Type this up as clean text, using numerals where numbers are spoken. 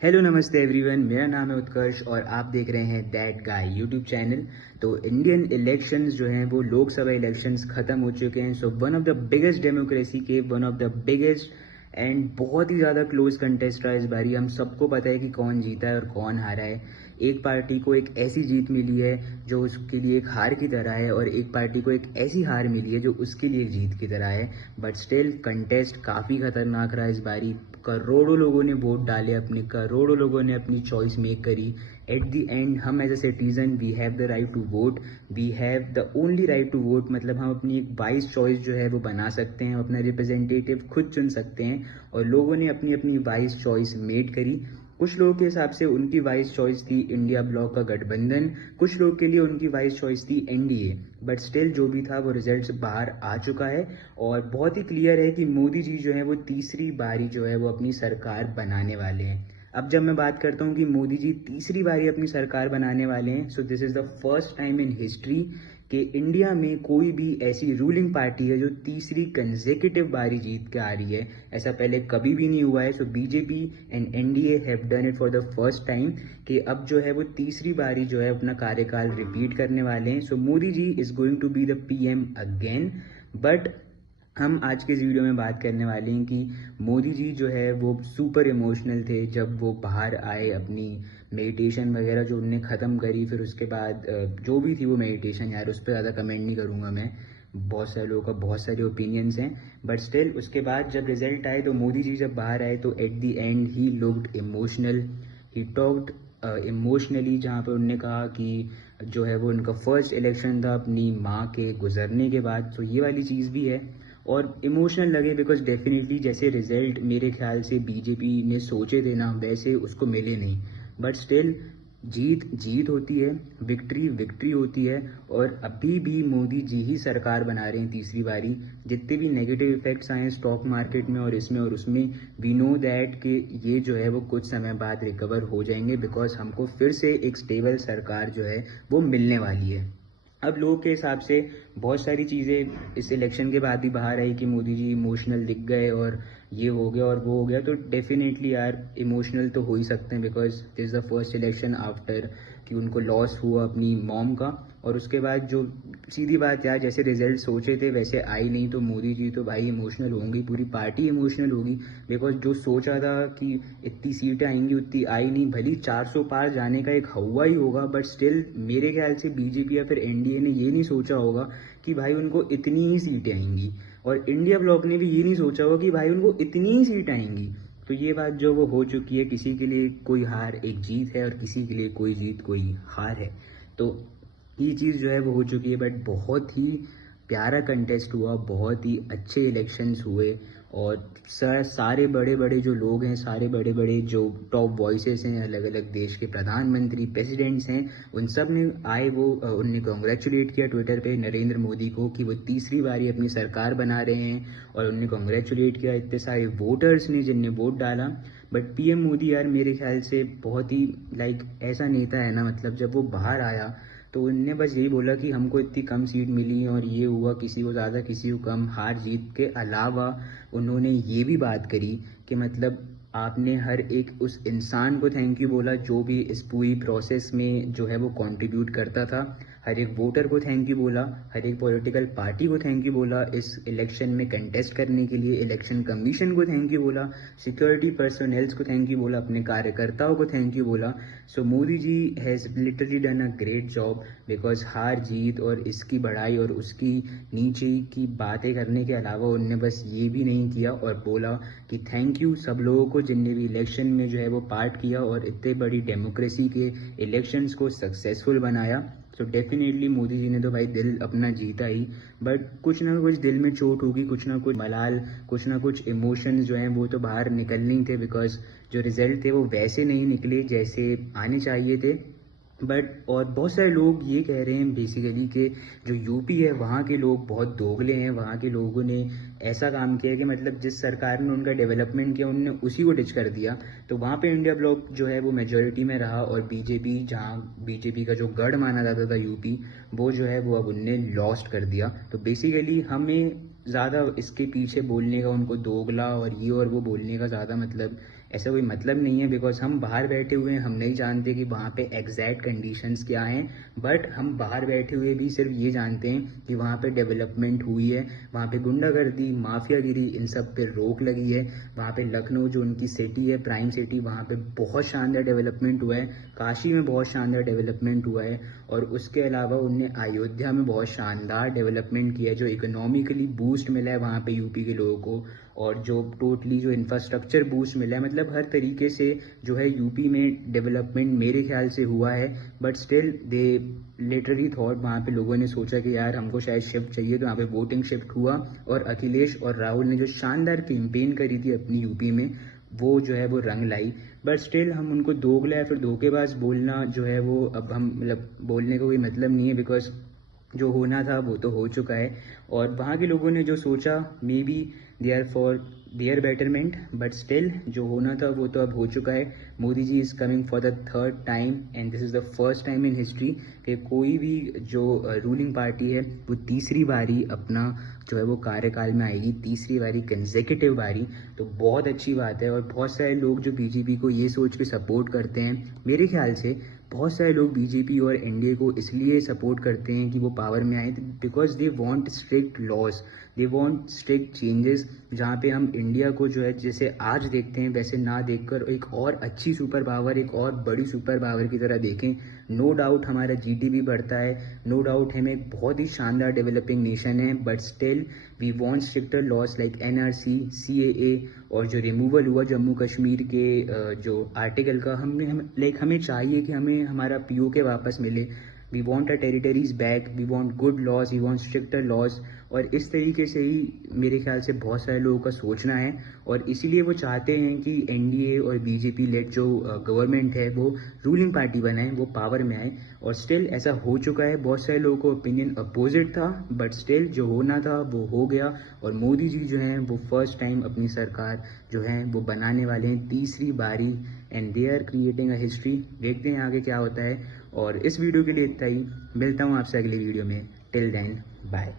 Hello नमस्ते everyone, मेरा नाम है उत्कर्ष और आप देख रहे हैं दैट गाय यूट्यूब चैनल। तो इंडियन इलेक्शंस जो हैं वो लोकसभा इलेक्शंस ख़त्म हो चुके हैं। So one of the biggest democracy के one of the biggest and बहुत ही ज़्यादा क्लोज कंटेस्ट रहा इस बारी। हम सबको पता है कि कौन जीता है और कौन हारा है। एक पार्टी को एक ऐसी जीत मिली है जो उसके लिए एक हार की तरह है और एक पार्टी को एक ऐसी हार मिली है जो उसके लिए एक जीत की तरह है। बट स्टिल कंटेस्ट काफ़ी खतरनाक रहा इस बारी। करोड़ों लोगों ने वोट डाले अपने, करोड़ों लोगों ने अपनी चॉइस मेक करी। एट द एंड हम as a citizen we have the right to vote, we have the only right to vote. मतलब हम अपनी एक वाइज चॉइस जो है वो बना सकते हैं, अपना रिप्रेजेंटेटिव खुद चुन सकते हैं और लोगों ने अपनी अपनी वाइज चॉइस मेड करी। कुछ लोगों के हिसाब से उनकी वाइज चॉइस थी इंडिया ब्लॉक का गठबंधन, कुछ लोग के लिए उनकी वाइज चॉइस थी एनडीए। बट स्टिल जो भी था वो रिजल्ट्स बाहर आ चुका है और बहुत ही क्लियर है कि मोदी जी जो है वो तीसरी बारी जो है वो अपनी सरकार बनाने वाले हैं। अब जब मैं बात करता हूँ कि मोदी जी तीसरी बारी अपनी सरकार बनाने वाले हैं, so this is the first time in history कि इंडिया में कोई भी ऐसी रूलिंग पार्टी है जो तीसरी कंसेक्यूटिव बारी जीत के आ रही है। ऐसा पहले कभी भी नहीं हुआ है। So BJP and NDA have done it for the first time कि अब जो है वो तीसरी बारी जो है अपना कार्यकाल रिपीट करने वाले हैं। So Modi ji is going to be the PM again. But हम आज के इस वीडियो में बात करने वाले हैं कि मोदी जी जो है वो सुपर इमोशनल थे जब वो बाहर आए, अपनी मेडिटेशन वगैरह जो उनने ख़त्म करी। फिर उसके बाद जो भी थी वो मेडिटेशन, यार उस पर ज़्यादा कमेंट नहीं करूँगा मैं, बहुत सारे लोगों का बहुत सारे ओपिनियंस हैं। बट स्टिल उसके बाद जब रिजल्ट आए तो मोदी जी जब बाहर आए तो at the and he looked emotional, he talked emotionally, जहाँ पे उन्होंने कहा कि जो है वो उनका फर्स्ट इलेक्शन था अपनी माँ के गुजरने के बाद। तो ये वाली चीज़ भी है और इमोशनल लगे बिकॉज डेफिनेटली जैसे रिजल्ट मेरे ख्याल से बीजेपी ने सोचे थे ना वैसे उसको मिले नहीं। बट स्टिल जीत जीत होती है, विक्ट्री विक्ट्री होती है और अभी भी मोदी जी ही सरकार बना रहे हैं तीसरी बारी। जितने भी नेगेटिव इफेक्ट्स आए हैं स्टॉक मार्केट में और इसमें और उसमें, वी नो दैट कि ये जो है वो कुछ समय बाद रिकवर हो जाएंगे बिकॉज हमको फिर से एक स्टेबल सरकार जो है वो मिलने वाली है। अब लोगों के हिसाब से बहुत सारी चीज़ें इस इलेक्शन के बाद ही बाहर आई कि मोदी जी इमोशनल दिख गए और ये हो गया और वो हो गया। तो डेफिनेटली यार इमोशनल तो हो ही सकते हैं because this the first election after कि उनको लॉस हुआ अपनी मॉम का। और उसके बाद जो सीधी बात यार, जैसे रिजल्ट सोचे थे वैसे आई नहीं तो मोदी जी तो भाई इमोशनल होंगी, पूरी पार्टी इमोशनल होगी बिकॉज जो सोचा था कि इतनी सीटें आएंगी उतनी आई नहीं। भली 400 पार जाने का एक हवा ही होगा बट स्टिल मेरे ख्याल से बीजेपी या फिर एनडीए ने ये नहीं सोचा होगा कि भाई उनको इतनी ही सीटें आएंगी और इंडिया ब्लॉक ने भी ये नहीं सोचा होगा कि भाई उनको इतनी ही सीट आएंगी। तो ये बात जो वो हो चुकी है, किसी के लिए कोई हार एक जीत है और किसी के लिए कोई जीत कोई हार है। तो ये चीज़ जो है वो हो चुकी है। बट बहुत ही प्यारा कंटेस्ट हुआ, बहुत ही अच्छे इलेक्शंस हुए और सारे बड़े बड़े जो लोग हैं, सारे बड़े बड़े जो टॉप वॉइसेस हैं, अलग अलग देश के प्रधानमंत्री प्रेसिडेंट्स हैं, उन सब ने आए वो उनने कॉन्ग्रेचुलेट किया ट्विटर पे नरेंद्र मोदी को कि वो तीसरी बारी अपनी सरकार बना रहे हैं और उनने कॉन्ग्रेचुलेट किया इतने सारे वोटर्स ने जिनने वोट डाला। बट पीएम मोदी यार मेरे ख्याल से बहुत ही ऐसा नेता है ना, मतलब जब वो बाहर आया तो उनने बस यही बोला कि हमको इतनी कम सीट मिली और ये हुआ, किसी को ज़्यादा किसी को कम। हार जीत के अलावा उन्होंने ये भी बात करी कि मतलब आपने हर एक उस इंसान को थैंक यू बोला जो भी इस पूरी प्रोसेस में जो है वो कंट्रीब्यूट करता था। हर एक वोटर को थैंक यू बोला, हर एक पॉलिटिकल पार्टी को थैंक यू बोला इस इलेक्शन में कंटेस्ट करने के लिए, इलेक्शन कमीशन को थैंक यू बोला, सिक्योरिटी पर्सनल्स को थैंक यू बोला, अपने कार्यकर्ताओं को थैंक यू बोला। So Modi ji has literally done a great job because हार जीत और इसकी बढ़ाई और उसकी नीचे की बातें करने के अलावा उनने बस ये भी नहीं किया और बोला कि थैंक यू सब लोगों को जिनने भी इलेक्शन में जो है वो पार्ट किया और इतने बड़ी डेमोक्रेसी के इलेक्शंस को सक्सेसफुल बनाया। तो डेफिनेटली मोदी जी ने तो भाई दिल अपना जीता ही। बट कुछ ना कुछ दिल में चोट होगी, कुछ ना कुछ मलाल, कुछ ना कुछ इमोशंस जो हैं वो तो बाहर निकलने ही थे बिकॉज जो रिजल्ट थे वो वैसे नहीं निकले जैसे आने चाहिए थे। बट और बहुत सारे लोग ये कह रहे हैं बेसिकली कि जो यूपी है वहाँ के लोग बहुत दोगले हैं, वहाँ के लोगों ने ऐसा काम किया कि मतलब जिस सरकार ने उनका डेवलपमेंट किया उन्होंने उसी को डिच कर दिया। तो वहाँ पे इंडिया ब्लॉक जो है वो मेजोरिटी में रहा और बीजेपी, जहाँ बीजेपी का जो गढ़ माना जाता था यूपी, वो जो है वो अब उनने लॉस्ट कर दिया। तो बेसिकली हमें ज़्यादा इसके पीछे बोलने का, उनको दोगला और ये और वो बोलने का ज़्यादा मतलब ऐसा कोई मतलब नहीं है, बिकॉज हम बाहर बैठे हुए हैं, हम नहीं जानते कि वहाँ पे एग्जैक्ट कंडीशंस क्या हैं, बट हम बाहर बैठे हुए भी सिर्फ ये जानते हैं कि वहाँ पे डेवलपमेंट हुई है, वहाँ पे गुंडागर्दी, माफियागिरी, इन सब पे रोक लगी है। वहाँ पे लखनऊ जो उनकी सिटी है, प्राइम सिटी, वहाँ पे बहुत शानदार डेवलपमेंट हुआ है, काशी में बहुत शानदार डेवलपमेंट हुआ है, और उसके अलावा उनने अयोध्या में बहुत शानदार डेवलपमेंट किया है, जो इकोनॉमिकली बूस्ट मिला है वहाँ पे यूपी के लोगों को, और जो टोटली जो इंफ्रास्ट्रक्चर बूस्ट मिला है, मतलब हर तरीके से जो है यूपी में डेवलपमेंट मेरे ख्याल से हुआ है। But still they literally thought, वहाँ पे लोगों ने सोचा कि यार हमको शायद शिफ्ट चाहिए, तो यहाँ पे वोटिंग शिफ्ट हुआ, और अखिलेश और राहुल ने जो शानदार कैंपेन करी थी अपनी यूपी में, वो जो है वो रंग लाई। बट स्टिल हम उनको दोगला या फिर धोखेबाज बोलना जो है वो अब हम मतलब बोलने का कोई मतलब नहीं है, बिकॉज जो होना था वो तो हो चुका है, और वहाँ के लोगों ने जो सोचा may be they are for their betterment, but still जो होना था वो तो अब हो चुका है। Modi ji is coming for the third time, and this is the first time in history कि कोई भी जो रूलिंग पार्टी है वो तीसरी बारी अपना जो है वो कार्यकाल में आएगी, तीसरी बारी कंसेक्यूटिव बारी। तो बहुत अच्छी बात है, और बहुत सारे लोग जो बीजेपी को ये सोच के सपोर्ट करते हैं, मेरे ख्याल से बहुत सारे लोग बीजेपी और एनडीए को इसलिए सपोर्ट करते हैं कि वो पावर में आए, because they want strict laws, they want strict changes, जहाँ पे हम इंडिया को जो है जैसे आज देखते हैं वैसे ना देखकर एक और अच्छी सुपर पावर, एक और बड़ी सुपर पावर की तरह देखें। नो डाउट हमारा जीडीपी बढ़ता है, नो डाउट हम एक बहुत ही शानदार डेवलपिंग नेशन है, but still we want stricter laws like NRC, CAA, और जो रिमूवल हुआ जम्मू कश्मीर के जो आर्टिकल का, हमें चाहिए कि हमें हमारा पीओके वापस मिले। We want a territories back, we want good laws, we want stricter laws, और इस तरीके से ही मेरे ख्याल से बहुत सारे लोगों का सोचना है, और इसीलिए वो चाहते हैं कि एनडीए और बीजेपी लेड जो गवर्नमेंट है वो रूलिंग पार्टी बनाए, वो पावर में आए, और स्टिल ऐसा हो चुका है। बहुत सारे लोगों को ओपिनियन अपोजिट था, बट स्टिल जो होना था वो हो गया, और मोदी जी जो हैं वो फर्स्ट टाइम अपनी सरकार जो है वो बनाने वाले हैं, तीसरी बारी, and they are creating a history. देखते हैं आगे क्या होता है, और इस वीडियो के लिए इतना ही। मिलता हूँ आपसे अगले वीडियो में, टिल देन बाय।